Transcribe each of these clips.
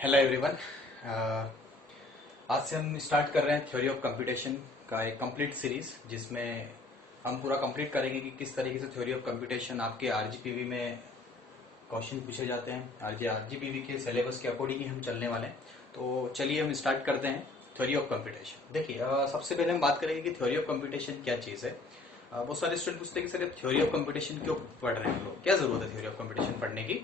Hello everyone. आज से हम स्टार्ट कर रहे हैं थ्योरी ऑफ कंप्यूटेशन का एक कंप्लीट सीरीज, जिसमें हम पूरा कंप्लीट करेंगे कि किस तरीके से थ्योरी ऑफ कंप्यूटेशन आपके आरजीपीवी में क्वेश्चन पूछे जाते हैं। आरजीपीवी के सिलेबस के अकॉर्डिंग ही हम चलने वाले हैं। तो चलिए हम स्टार्ट करते हैं थ्योरी ऑफ कंप्यूटेशन। देखिए, सबसे पहले हम बात करेंगे कि थ्योरी ऑफ कंप्यूटेशन क्या चीज़ है। बहुत सारे स्टूडेंट पूछते हैं कि सर थ्योरी ऑफ कंप्यूटेशन क्यों पढ़ रहे हैं हम लोग, क्या जरूरत है थ्योरी ऑफ कंप्यूटेशन पढ़ने की।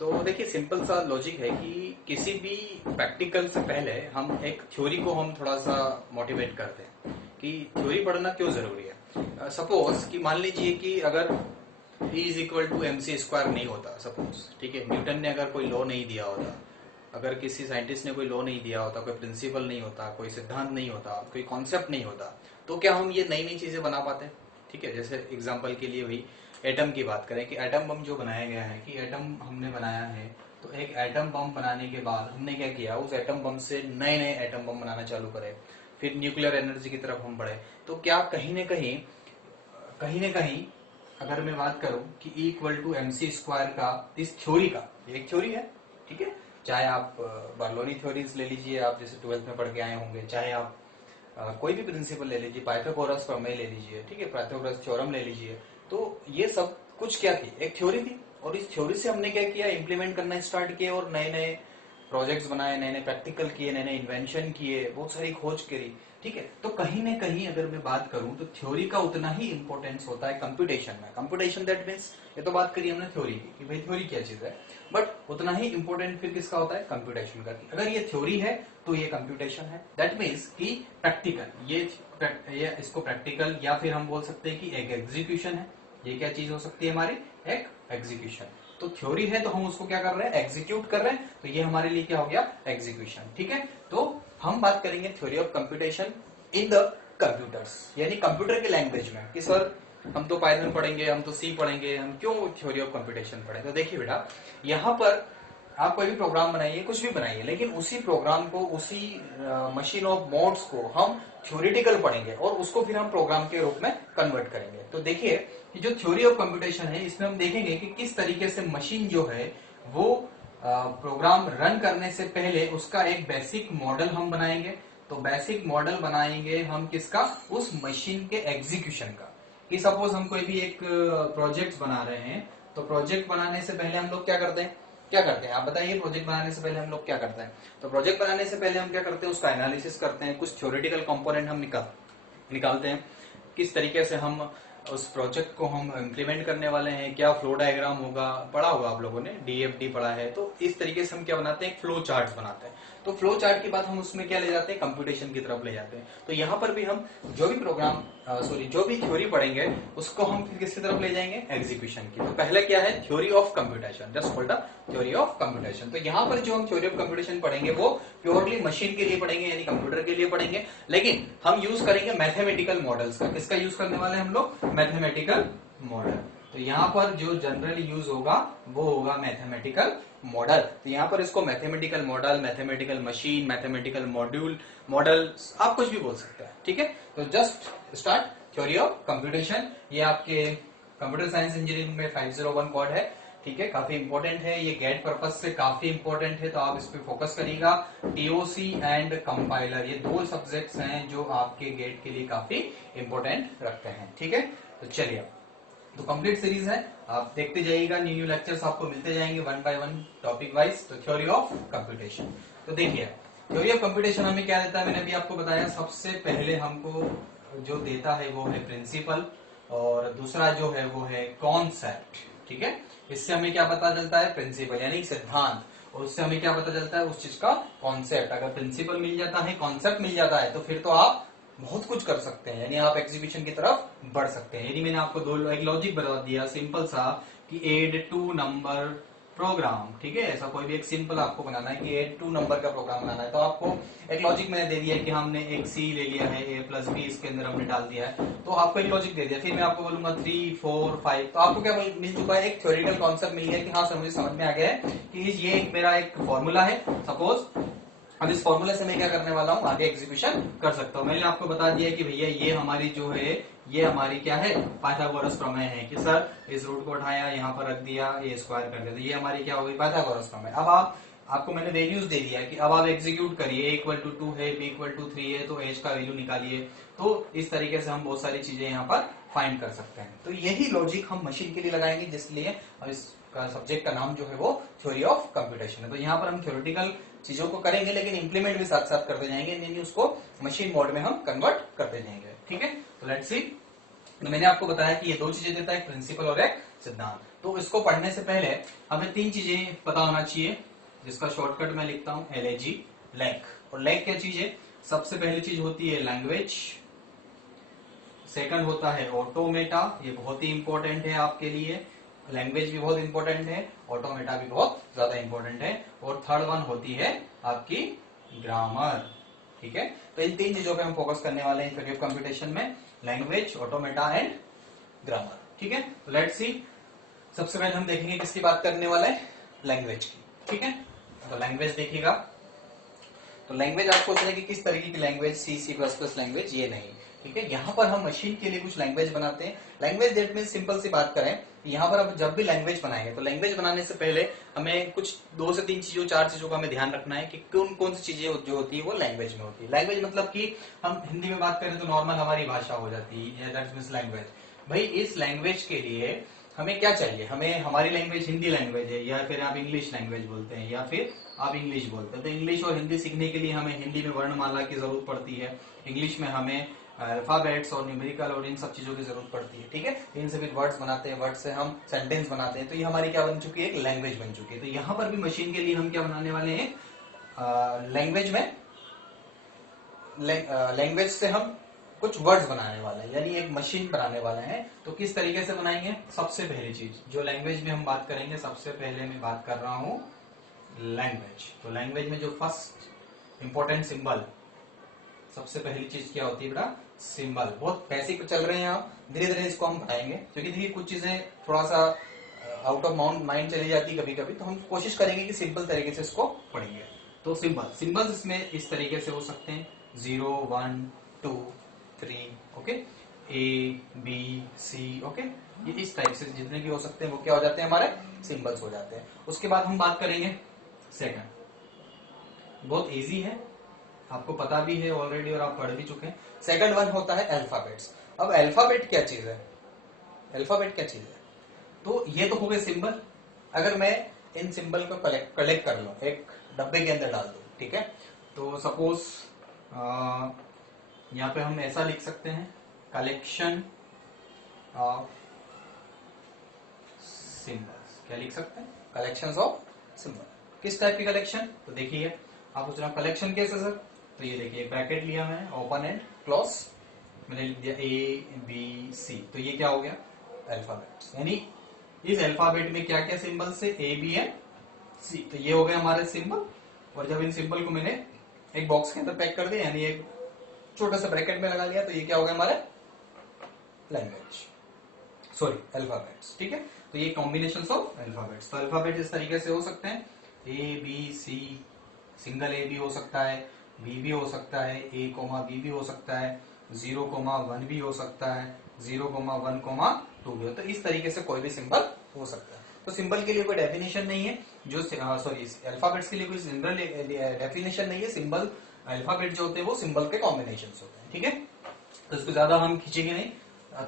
तो देखिए, सिंपल सा लॉजिक है कि किसी भी प्रैक्टिकल से पहले हम एक थ्योरी को हम थोड़ा सा मोटिवेट करते हैं कि थ्योरी पढ़ना क्यों जरूरी है। सपोज कि मान लीजिए कि अगर E is equal to MC square नहीं होता, सपोज, ठीक है, न्यूटन ने अगर कोई लॉ नहीं दिया होता, अगर किसी साइंटिस्ट ने कोई लॉ नहीं दिया होता, कोई प्रिंसिपल नहीं होता, कोई सिद्धांत नहीं होता, कोई कॉन्सेप्ट नहीं होता, तो क्या हम ये नई नई चीजें बना पाते हैं। ठीक है, जैसे एग्जाम्पल के लिए वही एटम की बात करें कि एटम बम जो बनाया गया है, कि एटम हमने बनाया है, तो एक एटम बम बनाने के बाद हमने क्या किया, उस एटम बम से नए नए एटम बम बनाना चालू करे, फिर न्यूक्लियर एनर्जी की तरफ हम बढ़े। तो क्या कहीं न कहीं अगर मैं बात करूं कि E equal to MC square का, इस थ्योरी का, एक थ्योरी है, ठीक है, चाहे आप बार्लोनी थ्योरीज ले लीजिए, आप जैसे 12th में पढ़ के आए होंगे, चाहे आप कोई भी प्रिंसिपल ले लीजिए, पाइथागोरस प्रमेय ले लीजिए, ठीक है, पाइथागोरस थ्योरम ले लीजिए। तो ये सब कुछ क्या थी, एक थ्योरी थी, और इस थ्योरी से हमने क्या किया, इम्प्लीमेंट करना स्टार्ट किया, और नए नए प्रोजेक्ट्स बनाए, नए नए प्रैक्टिकल किए, नए नए इन्वेंशन किए, बहुत सारी खोज करी। ठीक है, तो कहीं न कहीं अगर मैं बात करूं तो थ्योरी का उतना ही इंपॉर्टेंस होता है कंप्यूटेशन में। कंप्यूटेशन दैट मीन्स, ये तो बात करी हमने थ्योरी की कि भाई थ्योरी क्या चीज है, बट उतना ही इंपॉर्टेंट फिर किसका होता है, कंप्यूटेशन का। अगर ये थ्योरी है तो ये कंप्यूटेशन है। दैट मीन्स कि प्रैक्टिकल, ये इसको प्रैक्टिकल, या फिर हम बोल सकते हैं कि एक एग्जीक्यूशन है। ये क्या चीज हो सकती है हमारी, एक एग्जीक्यूशन। तो थ्योरी है तो हम उसको क्या कर रहे हैं, एग्जीक्यूट कर रहे हैं, तो ये हमारे लिए क्या हो गया, एग्जीक्यूशन। ठीक है, तो हम बात करेंगे theory of computation in the computers, यानी कंप्यूटर के लैंग्वेज में, कि सर हम तो पाइथन पढ़ेंगे, हम तो सी पढ़ेंगे, हम क्यों थ्योरी ऑफ कंप्यूटेशन पढ़े। तो देखिए बेटा, यहाँ पर आप कोई भी प्रोग्राम बनाइए, कुछ भी बनाइए, लेकिन उसी प्रोग्राम को, उसी मशीन ऑफ मोड्स को हम थ्योरेटिकल पढ़ेंगे और उसको फिर हम प्रोग्राम के रूप में कन्वर्ट करेंगे। तो देखिए कि जो थ्योरी ऑफ कंप्यूटेशन है, इसमें हम देखेंगे कि किस तरीके से मशीन जो है वो प्रोग्राम रन करने से पहले उसका एक बेसिक मॉडल हम बनाएंगे। तो बेसिक मॉडल बनाएंगे हम किसका, उस मशीन के एग्जीक्यूशन का। कि सपोज हम कोई भी एक प्रोजेक्ट बना रहे हैं, तो प्रोजेक्ट बनाने से पहले हम लोग क्या करते हैं, आप बताइए, प्रोजेक्ट बनाने से पहले हम लोग क्या करते हैं। तो प्रोजेक्ट बनाने से पहले हम क्या करते हैं, उसका एनालिसिस करते हैं, कुछ थ्योरेटिकल कंपोनेंट हम निकालते हैं, किस तरीके से हम उस प्रोजेक्ट को हम इम्प्लीमेंट करने वाले हैं, क्या फ्लो डायग्राम होगा, पढ़ा होगा आप लोगों ने, DFD पढ़ा है। तो इस तरीके से हम क्या बनाते हैं, फ्लो चार्ट बनाते हैं। तो फ्लो चार्ट के बाद हम उसमें क्या ले जाते हैं, कंप्यूटेशन की तरफ ले जाते हैं। तो यहाँ पर भी हम जो भी थ्योरी पढ़ेंगे, उसको हम किसकी तरफ ले जाएंगे, एग्जीक्यूशन की। तो पहले क्या है, theory of computation, just called theory of computation. तो यहाँ पर जो हम थ्योरी ऑफ कंप्यूटेशन पढ़ेंगे वो प्योरली मशीन के लिए पढ़ेंगे, यानी कंप्यूटर के लिए पढ़ेंगे, लेकिन हम यूज करेंगे मैथमेटिकल मॉडल्स का। किसका यूज करने वाले हम लोग, मैथमेटिकल मॉडल। तो यहाँ पर जो जनरली यूज होगा वो होगा मैथमेटिकल मॉडल। तो यहाँ पर इसको mathematical model, mathematical machine, mathematical model, आप कुछ भी बोल सकते हैं। ठीक है, तो just start theory of computation. ये आपके कंप्यूटर साइंस इंजीनियरिंग में 501 कोड है। ठीक है, काफी इंपॉर्टेंट है, ये गेट पर्पज से काफी इंपॉर्टेंट है, तो आप इस पे फोकस करिएगा। TOC एंड कंपाइलर, ये दो सब्जेक्ट्स हैं जो आपके गेट के लिए काफी इंपॉर्टेंट रखते हैं। ठीक है, तो चलिए, तो कंप्लीट सीरीज है, आप देखते जाइएगा, न्यू लेक्चर्स आपको मिलते जाएंगे 1 by 1 टॉपिक वाइज। तो थ्योरी ऑफ कंप्यूटेशन, तो देखिए थ्योरी ऑफ कंप्यूटेशन हमें क्या देता है, मैंने अभी आपको बताया, सबसे पहले हमको जो देता है वो है प्रिंसिपल, और दूसरा जो है वो है कॉन्सेप्ट। ठीक है, इससे हमें क्या पता चलता है, प्रिंसिपल यानी सिद्धांत, और उससे हमें क्या पता चलता है, उस चीज का कॉन्सेप्ट। अगर प्रिंसिपल मिल जाता है, कॉन्सेप्ट मिल जाता है, तो फिर तो आप बहुत कुछ कर सकते हैं, यानी आप एग्जीक्यूशन की तरफ बढ़ सकते हैं। यानी मैंने आपको एक लॉजिक बता दिया सिंपल सा कि ऐड 2 नंबर प्रोग्राम। ठीक है, ऐसा कोई भी एक सिंपल आपको बनाना है कि ऐड 2 नंबर का प्रोग्राम बनाना है, तो आपको एक लॉजिक मैंने दे दिया है कि हमने एक C ले लिया है, A+B इसके अंदर हमने डाल दिया है, तो आपको एक लॉजिक दे दिया, फिर मैं आपको बोलूंगा 3 4 5, तो आपको क्या मिल चुका है, एक थ्योरेटिकल कॉन्सेप्ट मिल गया कि हाँ सर मुझे समझ में आ गया है कि ये एक मेरा एक फॉर्मूला है। सपोज अब इस फॉर्मूले से मैं क्या करने वाला हूं, आगे एग्जीक्यूशन कर सकता हूं। मैंने आपको बता दिया कि भैया ये हमारी जो है, ये हमारी क्या है, पाइथागोरस प्रमेय है, कि सर इस रूट को उठाया, यहाँ पर रख दिया, ये स्क्वायर कर दिया, तो ये हमारी क्या हो गई, पाइथागोरस प्रमेय। अब आपको मैंने वैल्यूज दे दिया कि अब आप एग्जीक्यूट करिए, A=2 है, B=3 है, तो एज का वैल्यू निकालिए। तो इस तरीके से हम बहुत सारी चीजें यहाँ पर फाइंड कर सकते हैं। तो यही लॉजिक हम मशीन के लिए लगाएंगे, जिसलिए इसका सब्जेक्ट का नाम जो है वो थ्योरी ऑफ कंप्यूटेशन है। तो यहाँ पर हम थ्योरेटिकल चीजों को करेंगे, लेकिन इंप्लीमेंट भी साथ साथ करते जाएंगे, यानी उसको मशीन मोड में हम कन्वर्ट करते जाएंगे। ठीक है, तो लेट्स सी। तो मैंने आपको बताया कि ये दो चीजें देता है, एक प्रिंसिपल और एक सिद्धांत। तो इसको पढ़ने से पहले हमें तीन चीजें पता होना चाहिए, जिसका शॉर्टकट मैं लिखता हूं LAG, लैंग। और लैंग क्या चीज है? सबसे पहली चीज होती है लैंग्वेज, सेकंड होता है ऑटोमेटा, ये बहुत ही इंपॉर्टेंट है आपके लिए, लैंग्वेज भी बहुत इंपॉर्टेंट है, ऑटोमेटा भी बहुत ज्यादा इंपॉर्टेंट है, और थर्ड वन होती है आपकी ग्रामर। ठीक है, तो इन तीन चीजों पे हम फोकस करने वाले हैं थ्योरी ऑफ कंप्यूटेशन में, लैंग्वेज, ऑटोमेटा एंड ग्रामर। ठीक है, तो लेट्स सी। सबसे पहले हम देखेंगे किसकी बात करने वाला है, लैंग्वेज की। ठीक है, तो लैंग्वेज देखिएगा। तो लैंग्वेज आप सोच रहे हैं कि किस तरीके की लैंग्वेज, C++ लैंग्वेज, ये नहीं। ठीक है, यहाँ पर हम मशीन के लिए कुछ लैंग्वेज बनाते हैं। लैंग्वेज दैट मीन, सिंपल सी बात करें, यहाँ पर अब जब भी लैंग्वेज बनाएंगे तो लैंग्वेज बनाने से पहले हमें कुछ 2 से 3 चीजों, 4 चीजों का हमें ध्यान रखना है कि कौन कौन सी चीजें जो होती है वो लैंग्वेज में होती है। लैंग्वेज मतलब कि हम हिंदी में बात करें तो नॉर्मल हमारी भाषा हो जाती है, दैट मीन्स लैंग्वेज। भाई इस लैंग्वेज के लिए हमें क्या चाहिए, हमें हमारी लैंग्वेज हिंदी लैंग्वेज है, या फिर आप इंग्लिश लैंग्वेज बोलते हैं, या फिर आप इंग्लिश बोलते हैं। तो इंग्लिश और हिंदी सीखने के लिए हमें हिंदी में वर्णमाला की जरूरत पड़ती है, इंग्लिश में हमें अल्फाबेट्स और न्यूमेरिकल और इन सब चीजों की जरूरत पड़ती है। ठीक है, इनसे फिर वर्ड्स बनाते हैं, वर्ड से हम सेंटेंस बनाते हैं। तो ये हमारी क्या बन चुकी है, एक लैंग्वेज बन चुकी है। तो यहाँ पर भी मशीन के लिए हम क्या बनाने वाले हैं, लैंग्वेज में, लैंग्वेज से हम कुछ वर्ड्स बनाने वाले हैं, यानी एक मशीन बनाने वाले हैं। तो किस तरीके से बनाएंगे, सबसे पहली चीज जो लैंग्वेज में हम बात करेंगे, सबसे पहले मैं बात कर रहा हूं लैंग्वेज। तो लैंग्वेज में जो फर्स्ट इंपॉर्टेंट सिंबल, सबसे पहली चीज क्या होती है बेटा, सिंबल। बहुत बेसिक चल रहे हैं आप, धीरे धीरे इसको हम बढ़ाएंगे, क्योंकि देखिए कुछ चीजें थोड़ा सा आउट ऑफ माइंड चली जाती है कभी कभी, तो हम कोशिश करेंगे कि सिंपल तरीके से इसको पढ़ेंगे। तो सिंबल्स इसमें इस तरीके से हो सकते हैं, 0 1 2 3, okay, A B C, okay, ये इस टाइप से जितने भी हो सकते हैं वो क्या हो जाते हैं, हमारे सिंबल्स हो जाते हैं। उसके बाद हम बात करेंगे सेकंड, बहुत इजी है, आपको पता भी है ऑलरेडी और आप पढ़ भी चुके हैं। सेकंड वन होता है अल्फाबेट्स। अब अल्फाबेट क्या चीज है, अल्फाबेट क्या चीज है, तो ये तो हो गए सिंबल। अगर मैं इन सिंबल को कलेक्ट कर लूं, एक डब्बे के अंदर डाल दूं, ठीक है, तो सपोज यहाँ पे हम ऐसा लिख सकते हैं, कलेक्शन ऑफ सिंबल्स। क्या लिख सकते हैं, कलेक्शंस ऑफ सिंबल। किस टाइप की कलेक्शन, तो देखिए आप पूछ रहे हो कलेक्शन कैसे सर, तो ये देखिए ब्रैकेट लिया मैं, ओपन एंड क्लोज, मैंने लिख दिया A B C, तो ये क्या हो गया, अल्फाबेट्स। यानी इस अल्फाबेट में क्या क्या सिंबल से, A B and C, तो ये हो गए हमारे सिंबल। और जब इन सिंबल को मैंने एक बॉक्स के अंदर पैक कर दिया, यानी एक छोटा सा ब्रैकेट में लगा लिया, तो ये क्या हो गया हमारे लैंग्वेज, सॉरी अल्फाबेट्स। ठीक है, तो ये कॉम्बिनेशन ऑफ अल्फाबेट्स। तो अल्फाबेट इस तरीके से हो सकते हैं, A B C, single A भी हो सकता है, B भी हो सकता है, A, B भी हो सकता है, 0, 1 भी हो सकता है, 0, 1, 2 भी हो। तो इस तरीके से कोई भी सिंबल हो सकता है। तो सिंबल के लिए कोई डेफिनेशन नहीं है, जो सॉरी अल्फाबेट्स के लिए कोई जनरल डेफिनेशन नहीं है। सिंबल अल्फाबेट जो होते हैं वो सिंबल के कॉम्बिनेशन होते हैं। ठीक है, तो इसको ज्यादा हम खींचेंगे नहीं।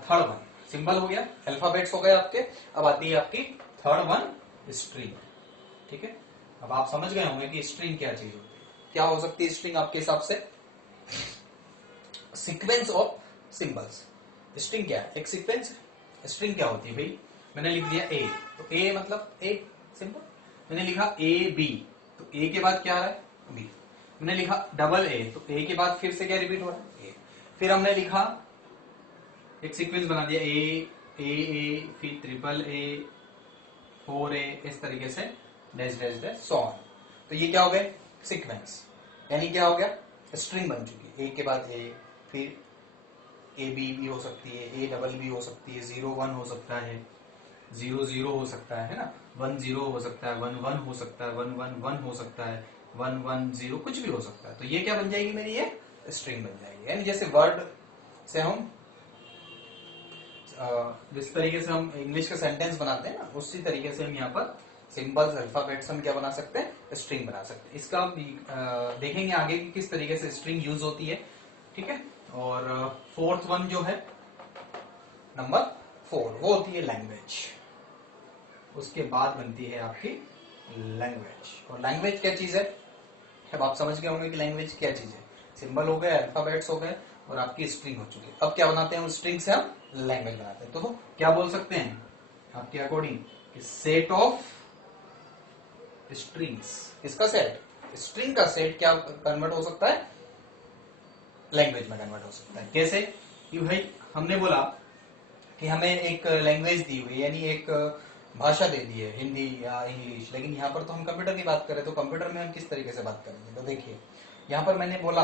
थर्ड वन सिंबल हो गया, अल्फाबेट्स हो गए आपके। अब आती है आपकी थर्ड वन, स्ट्रिंग। ठीक है, अब आप समझ गए होंगे कि स्ट्रिंग क्या चीज होती है। क्या हो सकती है स्ट्रिंग आपके हिसाब से, सीक्वेंस ऑफ सिंबल्स। स्ट्रिंग क्या है, एक सीक्वेंस। स्ट्रिंग क्या होती है भाई, मैंने लिख दिया A, तो A मतलब A, सिंपल। मैंने लिखा AB, तो A के बाद क्या आ रहा है, B। मैंने लिखा डबल A, तो A के बाद फिर से क्या रिपीट हो रहा है, A। फिर हमने लिखा एक सीक्वेंस बना दिया, A, फिर ट्रिपल A, 4A, इस तरीके से dash dash dash so on. तो ये क्या हो गया, सीक्वेंस, यानी क्या हो गया, स्ट्रिंग बन चुकी है। A के बाद A, फिर AB भी हो सकती है, A भी हो सकती है, 0 1 हो सकता है, 0 0 हो सकता है ना, 1 0 हो सकता है, 1 1 हो सकता है, 1 1 1 हो सकता है, 1 1 0 कुछ भी हो सकता है। तो ये क्या बन जाएगी मेरी, ये स्ट्रिंग बन जाएगी। यानी जैसे वर्ड से हम जिस तरीके से हम इंग्लिश का सेंटेंस बनाते हैं ना, उसी तरीके से हम यहाँ पर सिंबल्स अल्फाबेट्स हम क्या बना सकते हैं, स्ट्रिंग बना सकते हैं। इसका हम देखेंगे आगे कि किस तरीके से स्ट्रिंग यूज होती है, ठीक है। और फोर्थ वन जो है नंबर 4 वो होती है लैंग्वेज। उसके बाद बनती है आपकी लैंग्वेज। और लैंग्वेज क्या चीज है, अब आप समझ गए होंगे कि लैंग्वेज क्या चीज है। सिंबल हो गए, अल्फाबेट्स हो गए और आपकी स्ट्रिंग हो चुकी है। अब क्या बनाते हैं, उस स्ट्रिंग से हम लैंग्वेज बनाते हैं। तो क्या बोल सकते हैं आपके अकॉर्डिंग, सेट ऑफ स्ट्रिंग्स। किसका सेट, स्ट्रिंग का सेट क्या कन्वर्ट हो सकता है, लैंग्वेज में कन्वर्ट हो सकता है। कैसे कि भाई हमने बोला कि हमें एक लैंग्वेज दी हुई, यानी एक भाषा दे दी है, हिंदी या इंग्लिश, लेकिन यहाँ पर तो हम कंप्यूटर की बात करें, तो कंप्यूटर में हम किस तरीके से बात करेंगे। तो देखिए यहाँ पर मैंने बोला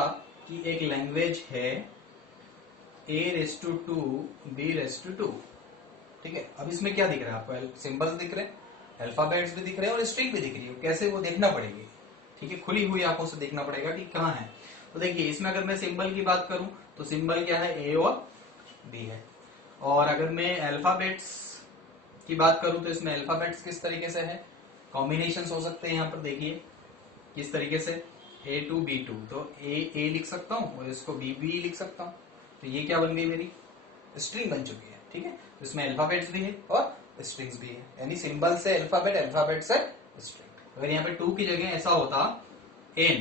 कि एक लैंग्वेज है a⁻², b⁻², ठीक है। अब इसमें क्या दिख रहा है आपको, सिंबल्स दिख रहे हैं, अल्फाबेट्स भी दिख रहे हैं और स्ट्रिंग भी दिख रही है। कैसे, वो देखना पड़ेगी, ठीक है, खुली हुई आंखों से देखना पड़ेगा कि कहाँ है। तो देखिए इसमें अगर मैं सिंबल की बात करूं तो सिंबल क्या है, ए और बी है। और अगर मैं अल्फाबेट्स की बात करूं तो इसमें अल्फाबेट्स किस तरीके से है, कॉम्बिनेशन हो सकते हैं। यहाँ पर देखिए किस तरीके से, A2 B2, तो ए लिख सकता हूं और इसको बी लिख सकता हूं। तो ये क्या बन गई, मेरी स्ट्रिंग बन चुकी है, ठीक है। इसमें अल्फाबेट्स भी है और स्ट्रिंग्स भी है, यानी सिंबल से अल्फाबेट, अल्फाबेट से स्ट्रिंग। अगर यहाँ पे 2 की जगह ऐसा होता n,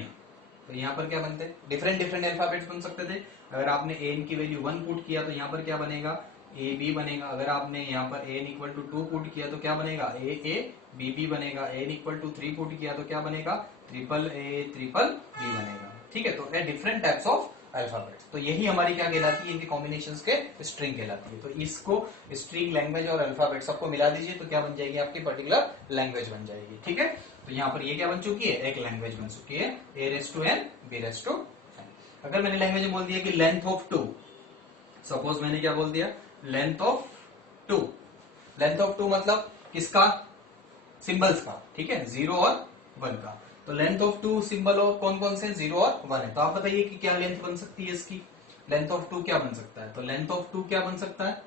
तो यहाँ पर क्या बनते, डिफरेंट डिफरेंट अल्फाबेट्स बन सकते थे। अगर आपने n की वैल्यू 1 पुट किया तो यहाँ पर क्या बनेगा, AB बनेगा। अगर आपने यहाँ पर n=2 पुट किया तो क्या बनेगा, AABB बनेगा। n=3 पुट किया तो क्या बनेगा, AABB बनेगा, ठीक है। तो डिफरेंट टाइप्स ऑफ अल्फाबेट्स, तो यही हमारी क्या कहलाती है, इनके कॉम्बिनेशंस के स्ट्रिंग कहलाती है। तो इसको स्ट्रिंग, लैंग्वेज और अल्फाबेट सबको मिला दीजिए तो क्या बन जाएगी, आपकी पर्टिकुलर लैंग्वेज बन जाएगी, ठीक है। तो यहाँ पर ये क्या बन चुकी है, एक लैंग्वेज बन चुकी है, A⁻n B⁻n। अगर मैंने लैंग्वेज में बोल दिया कि लेंथ ऑफ 2, सपोज मैंने क्या बोल दिया, लेंथ ऑफ 2, लेंथ ऑफ 2 मतलब किसका, सिंबल्स का, ठीक है, 0 और 1 का। तो लेंथ ऑफ 2 सिंबल और कौन कौन से, 0 और 1 है। तो आप बताइए कि क्या लेंथ बन सकती है इसकी, लेंथ ऑफ 2 क्या बन सकता है। तो लेंथ ऑफ 2 क्या बन सकता है,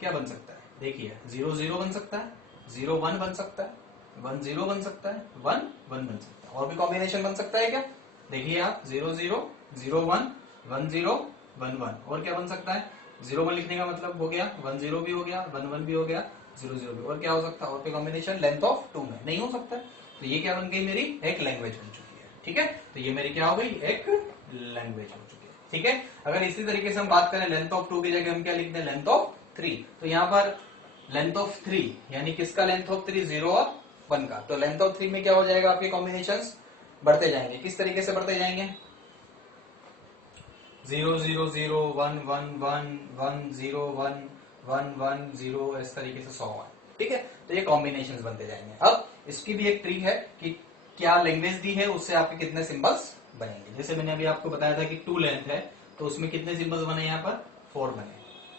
क्या बन सकता है, देखिए 0 0 बन सकता है, 0 1 बन सकता है, 1 0 बन सकता है, 1 1 बन सकता है। और भी कॉम्बिनेशन बन सकता है क्या, देखिए आप 0 0 0 1 1 0 1 1। और क्या बन सकता है, 0 1 लिखने का मतलब हो गया 1 0 भी हो गया, 1 1 भी हो गया, 0 0 भी। और क्या हो सकता है, और कोई कॉम्बिनेशन लेंथ ऑफ 2 में नहीं हो सकता है। तो ये क्या बन गई, मेरी एक लैंग्वेज बन चुकी है, ठीक है। तो ये मेरी क्या हो गई, एक लैंग्वेज हो चुकी है, ठीक है। अगर इसी तरीके से हम बात करें लेंथ ऑफ 2 की जगह हम क्या लिखते हैं, लेंथ ऑफ 3। तो यहाँ पर लेंथ ऑफ 3 यानी किसका लेंथ ऑफ 3, 0 और 1 का। तो लेंथ ऑफ 3 में क्या हो जाएगा, आपके कॉम्बिनेशंस बढ़ते जाएंगे। किस तरीके से बढ़ते जाएंगे, 0 0 0 1 1 1 1 0 1 1 1 0, इस तरीके से 100 ठीक है। तो ये कॉम्बिनेशंस बनते जाएंगे। अब इसकी भी एक ट्रिक है कि क्या लैंग्वेज दी है उससे आपके कितने सिंबल्स बनेंगे। जैसे मैंने अभी आपको बताया था कि 2 लेंथ है तो उसमें कितने सिंबल्स बने, यहाँ पर 4 बने,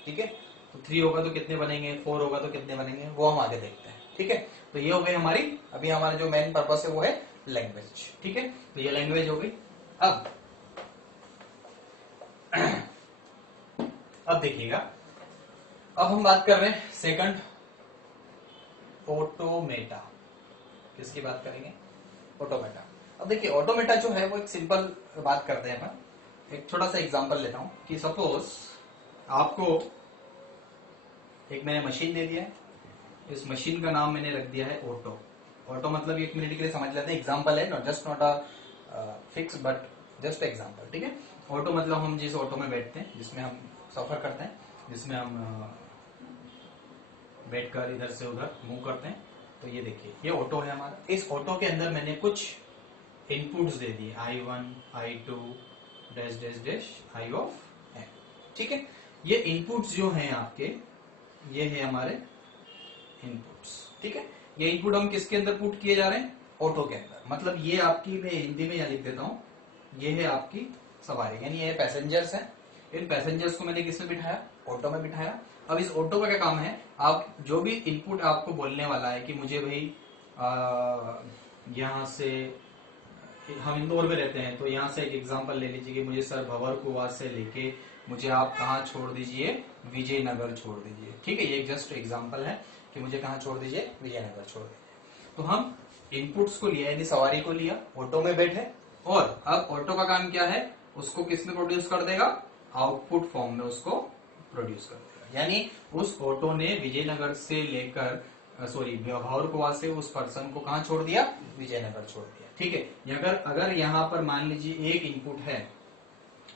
ठीक है। तो 3 होगा तो कितने बनेंगे, 4 होगा तो कितने बनेंगे, वो हम आगे देखते हैं, ठीक है। तो ये हो गई हमारी, अभी हमारा जो मेन पर्पस है वो है लैंग्वेज, ठीक है। तो ये लैंग्वेज हो गई। अब देखिएगा, अब हम बात कर रहे हैं सेकंड, ऑटोमेटा। किसकी बात करेंगे, ऑटोमेटा। अब देखिए ऑटोमेटा जो है वो एक सिंपल बात करते हैं अपन। एक छोटा सा एग्जांपल लेता हूं कि सपोज आपको एक मैंने मशीन दे दिया है, इस मशीन का नाम मैंने रख दिया है ऑटो। ऑटो मतलब एक मिनट के लिए समझ लेते हैं, एग्जांपल है, not just not a fix but just example, ठीक है। ऑटो मतलब हम जिस ऑटो में बैठते हैं, जिसमें हम सफर करते हैं, जिसमें हम बैठकर इधर से उधर मूव करते हैं। तो ये देखिए ये ऑटो है हमारा। इस ऑटो के अंदर मैंने कुछ इनपुट्स दे दिए, I1 I2 dash dash dash I of n, ठीक है। ये इनपुट्स जो हैं आपके, ये है हमारे इनपुट्स, ठीक है। ये इनपुट हम किसके अंदर पुट किए जा रहे हैं, ऑटो के अंदर। मतलब ये आपकी, मैं हिंदी में यहां लिख देता हूं, ये है आपकी सवारी, यानी ये पैसेंजर्स हैं। इन पैसेंजर्स को मैंने किसमें बिठाया, ऑटो में बिठाया। अब इस ऑटो का क्या काम है, आप जो भी इनपुट आपको बोलने वाला है कि मुझे भाई यहाँ से, हम इंदौर में रहते हैं तो यहाँ से एक एग्जांपल ले लीजिए कि मुझे सर भंवर कुआ से लेके मुझे आप कहाँ छोड़ दीजिए, विजयनगर छोड़ दीजिए, ठीक है। ये जस्ट एग्जांपल है कि मुझे कहाँ छोड़ दीजिए, विजयनगर छोड़ दीजिए। तो हम इनपुट्स को लिया, यानी सवारी को लिया, ऑटो में बैठे, और अब ऑटो का काम क्या है, उसको किस में प्रोड्यूस कर देगा, आउटपुट फॉर्म में उसको प्रोड्यूस कर देगा। यानी उस ऑटो ने विजयनगर से लेकर भौरकुआ से उस पर्सन को कहां छोड़ दिया, विजयनगर छोड़ दिया। ठीक है, अगर यहाँ पर मान लीजिए एक इनपुट है,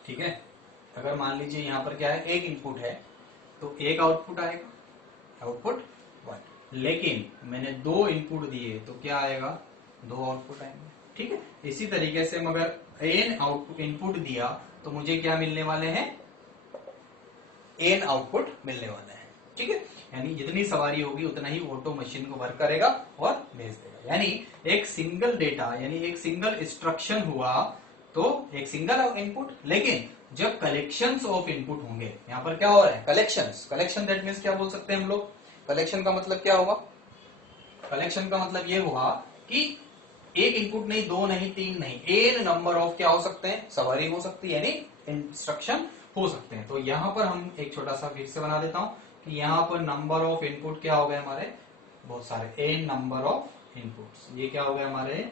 ठीक है, अगर मान लीजिए यहाँ पर क्या है, एक इनपुट है, तो एक आउटपुट आएगा, आउटपुट 1। लेकिन मैंने 2 इनपुट दिए तो क्या आएगा, 2 आउटपुट आएंगे। ठीक है, इसी तरीके से अगर n आउटपुट इनपुट दिया तो मुझे क्या मिलने वाले हैं, n आउटपुट मिलने वाले हैं। ठीक है, यानी जितनी सवारी होगी उतना ही ऑटो मशीन को वर्क करेगा और भेज देगा। यानी एक सिंगल डेटा, यानी एक सिंगल इंस्ट्रक्शन हुआ तो एक सिंगल इनपुट, लेकिन जब कलेक्शंस ऑफ इनपुट होंगे, यहाँ पर क्या हो रहा है, कलेक्शन दैट मीन्स क्या बोल सकते हैं हम लोग, कलेक्शन का मतलब क्या होगा, कलेक्शन का मतलब ये हुआ कि एक इनपुट नहीं, 2 नहीं, 3 नहीं, एन नंबर ऑफ क्या हो सकते हैं, सवारी हो सकती है, यानी इंस्ट्रक्शन हो सकते हैं। तो यहाँ पर हम एक छोटा सा फिर से बना देता हूं कि यहाँ पर नंबर ऑफ इनपुट क्या हो गए हमारे, बहुत सारे, एन नंबर ऑफ इनपुट्स, ये क्या हो गए हमारे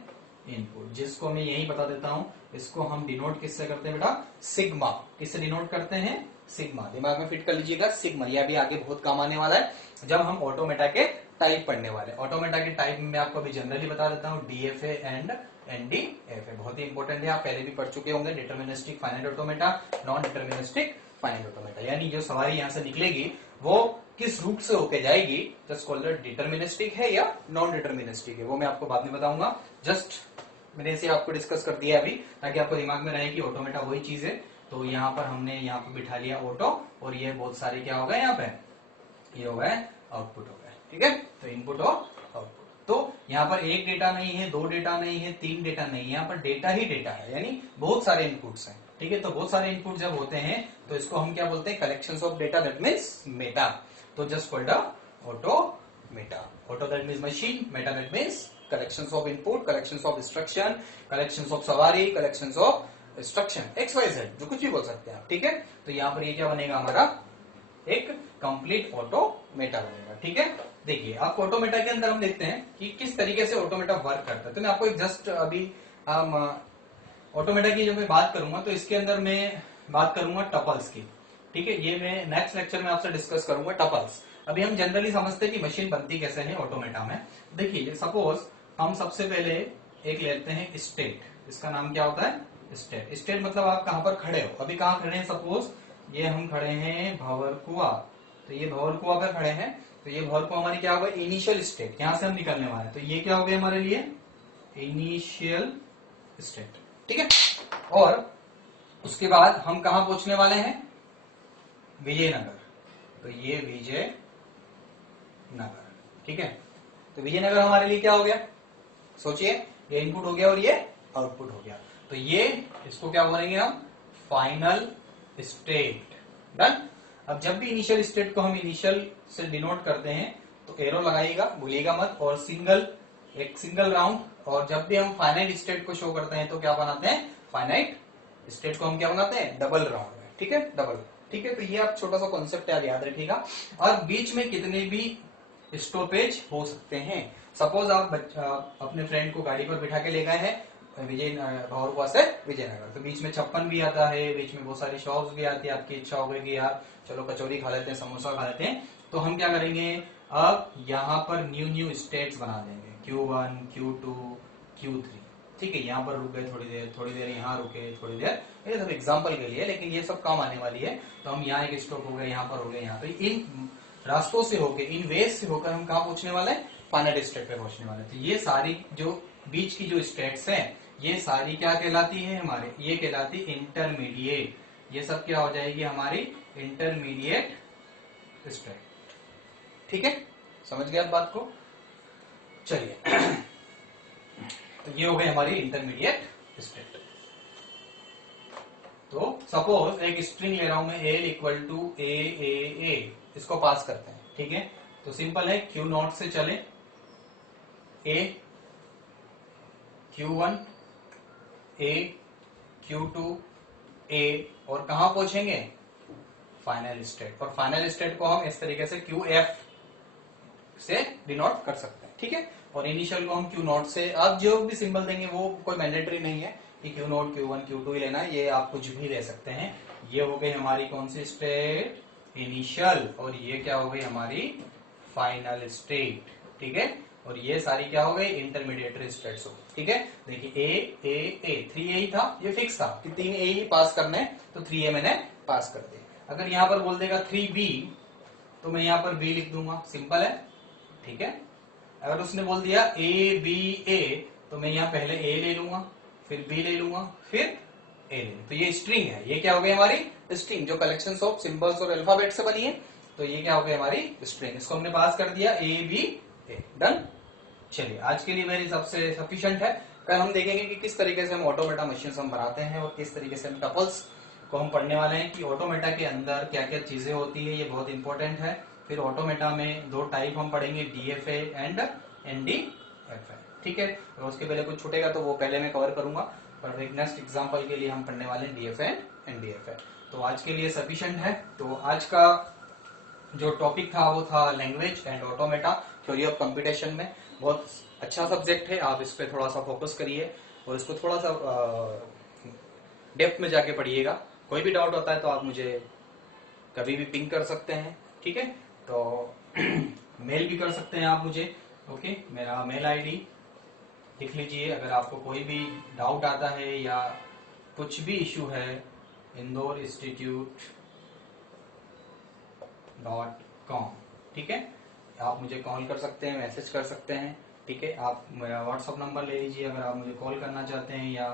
इनपुट, जिसको मैं यही बता देता हूं, इसको हम डिनोट किससे करते हैं बेटा, सिग्मा। किससे डिनोट करते हैं, सिग्मा। दिमाग में फिट कर लीजिएगा, सिग्मा। ये अभी आगे बहुत काम आने वाला है जब हम ऑटोमेटा के टाइप पढ़ने वाले। ऑटोमेटा के टाइप में आपको अभी जनरली बता देता हूँ, डीएफए एंड एनडीएफए, बहुत ही इंपॉर्टेंट है, आप पहले भी पढ़ चुके होंगे। Deterministic finite automata, non deterministic finite automata, यानी जो सवारी यहाँ से निकलेगी वो किस रूट से होके जाएगी, जस्ट कॉल्ड डिटर्मिनिस्टिक है या नॉन डिटर्मिनिस्टिक है, वो मैं आपको बाद में बताऊंगा। जस्ट मैंने इसे आपको डिस्कस कर दिया अभी, ताकि आपको दिमाग में रहे कि ऑटोमेटा वही चीज है। तो यहाँ पर हमने यहाँ पर बिठा लिया ऑटो, और ये बहुत सारे क्या हो गए, यहाँ पे ये हो गए आउटपुट हो गए। ठीक है, तो इनपुट और आउटपुट। तो यहाँ पर एक डेटा नहीं है, 2 डेटा नहीं है, 3 डेटा नहीं है, यहाँ पर डेटा ही डेटा है, यानी बहुत सारे इनपुट्स हैं। ठीक है, तो बहुत सारे इनपुट जब होते हैं तो इसको हम क्या बोलते हैं, collections of data, that means meta. तो just called automata. Auto that means machine, meta that means collections of input, collections of instruction, collections of सवारी, कलेक्शंस ऑफ इंस्ट्रक्शन, XYZ, जो कुछ भी बोल सकते हैं आप। ठीक है, तो यहाँ पर ये क्या बनेगा हमारा, एक कंप्लीट ऑटोमेटा बनेगा। ठीक है, देखिए अब ऑटोमेटा के अंदर हम देखते हैं कि किस तरीके से ऑटोमेटा वर्क करता है। तो मैं आपको एक जस्ट अभी ऑटोमेटा की जब मैं बात करूंगा तो इसके अंदर मैं बात करूंगा टपल्स की। ठीक है, ये मैं नेक्स्ट लेक्चर में आपसे डिस्कस करूंगा टपल्स। अभी हम जनरली समझते हैं कि मशीन बनती कैसे है ऑटोमेटा में। देखिए सपोज हम सबसे पहले एक लेते हैं स्टेट, इसका नाम क्या होता है, स्टेट। स्टेट मतलब आप कहां पर खड़े हो, अभी कहां खड़े हैं, सपोज ये हम खड़े हैं भंवरकुआ, तो ये भंवरकुआ पर खड़े हैं, तो ये भंवरकुआ हमारी क्या होगा, इनिशियल स्टेट, यहां से हम निकलने वाले हैं, तो ये क्या हो गया हमारे लिए, इनिशियल स्टेट। ठीक है, और उसके बाद हम कहां पहुंचने वाले हैं, विजयनगर, तो ये विजयनगर। ठीक है, तो विजयनगर हमारे लिए क्या हो गया, सोचिए, ये इनपुट हो गया और ये आउटपुट हो गया, तो ये इसको क्या बोलेंगे हम, फाइनल स्टेट। डन। अब जब भी इनिशियल स्टेट को हम इनिशियल से डिनोट करते हैं तो एरो लगाइएगा, भूलिएगा मत, और एक सिंगल राउंड, और जब भी हम फाइनाइट स्टेट को शो करते हैं तो क्या बनाते हैं, फाइनाइट स्टेट को हम क्या बनाते हैं, डबल राउंड में। ठीक है, डबल। ठीक है, तो ये आप छोटा सा कॉन्सेप्ट याद रखिएगा। और बीच में कितने भी स्टॉपेज हो सकते हैं, सपोज आप अपने फ्रेंड को गाड़ी पर बिठा के ले गए हैं भंवरकुआ से विजयनगर, तो बीच में 56 भी आता है, बीच में बहुत सारी शॉप्स भी आती है, आपकी इच्छा हो गई कि यार चलो कचौरी खा लेते हैं, समोसा खा लेते हैं, तो हम क्या करेंगे, अब यहाँ पर न्यू स्टेट्स बना देंगे, Q1, Q2, Q3। ठीक है, यहाँ पर रुक गए थोड़ी देर यहाँ रुके थोड़ी देर, ये सब एग्जाम्पल के लिए, लेकिन ये सब काम आने वाली है। तो हम यहाँ एक स्टॉप हो गए, यहाँ पर हो गए, यहाँ, तो इन रास्तों से होकर, इन वेज से होकर हम कहाँ पहुंचने वाले हैं, फाइनाइट स्टेट पे पहुंचने वाले। तो ये सारी जो बीच की जो स्टेट्स हैं, ये सारी क्या कहलाती है हमारे, ये कहलाती इंटरमीडिएट। ये सब क्या हो जाएगी हमारी इंटरमीडिएट स्टेट। ठीक है, समझ गए आप बात को, चलिए। तो ये हो गई हमारी इंटरमीडिएट स्टेट। तो सपोज एक स्ट्रिंग ले रहा हूं मैं, L इक्वल टू A, इसको पास करते हैं। ठीक है, तो सिंपल है, Q0 से चले, A, Q1, A, Q2, A, और कहां पहुंचेंगे, फाइनल स्टेट। और फाइनल स्टेट को हम इस तरीके से QF से डिनोट कर सकते हैं। ठीक है, और इनिशियल को हम क्यू नॉट से, आप जो भी सिंबल देंगे वो कोई मैंडेटरी नहीं है कि Q not Q one Q two ही लेना है, ये आप कुछ भी ले सकते हैं। ये हो गई हमारी कौन सी स्टेट, इनिशियल, और ये क्या हो गई हमारी फाइनल स्टेट, ठीक है। और ये सारी क्या हो गई, इंटरमीडिएट स्टेट्स हो, ठीक है। देखिए ए 3A ही था, ये फिक्स था कि 3A ही पास करने, तो 3A मैंने पास कर दिया। अगर यहां पर बोल देगा 3B, तो मैं यहां पर B लिख दूंगा, सिंपल है, ठीक है। अगर उसने बोल दिया ABA, तो मैं यहाँ पहले A ले लूंगा, फिर B ले लूंगा, फिर A ले लूंगा। तो ये स्ट्रिंग है, ये क्या हो गई हमारी स्ट्रिंग, जो कलेक्शन ऑफ सिंबल्स और अल्फाबेट से बनी है। तो ये क्या हो गई हमारी स्ट्रिंग, इसको हमने पास कर दिया ABA, डन। चलिए आज के लिए मेरी सबसे सफिशिएंट है। कल हम देखेंगे कि किस तरीके से हम ऑटोमेटा मशीन हम बनाते हैं और किस तरीके से हम टपल्स को हम पढ़ने वाले हैं कि ऑटोमेटा के अंदर क्या क्या चीजें होती है, ये बहुत इंपॉर्टेंट है। फिर ऑटोमेटा में दो टाइप हम पढ़ेंगे, DFA एंड NDFA, ठीक है। और उसके पहले कुछ छूटेगा तो वो पहले मैं कवर करूंगा, पर एक नेक्स्ट एग्जांपल के लिए हम पढ़ने वाले हैं DFA एंड NDFA। तो आज के लिए सफिशिएंट है। तो आज का जो टॉपिक था वो था language and automata theory of computation में। बहुत अच्छा सब्जेक्ट है, आप इस पे थोड़ा सा फोकस करिए और इसको थोड़ा सा डेप्थ में जाके पढ़िएगा। कोई भी डाउट होता है तो आप मुझे कभी भी पिंग कर सकते हैं, ठीक है। तो मेल भी कर सकते हैं आप मुझे, ओके। मेरा मेल आईडी लिख लीजिए, अगर आपको कोई भी डाउट आता है या कुछ भी इश्यू है, indoreinstitute.com, ठीक है। आप मुझे कॉल कर सकते हैं, मैसेज कर सकते हैं, ठीक है। आप मेरा व्हाट्सअप नंबर ले लीजिए, अगर आप मुझे कॉल करना चाहते हैं या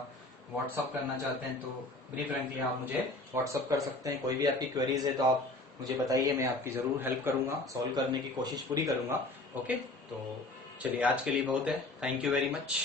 व्हाट्सअप करना चाहते हैं तो वेरी फ्रेंकली आप मुझे व्हाट्सअप कर सकते हैं। कोई भी आपकी क्वेरीज है तो आप मुझे बताइए, मैं आपकी जरूर हेल्प करूंगा, सॉल्व करने की कोशिश पूरी करूंगा, ओके। तो चलिए आज के लिए बहुत है, थैंक यू वेरी मच।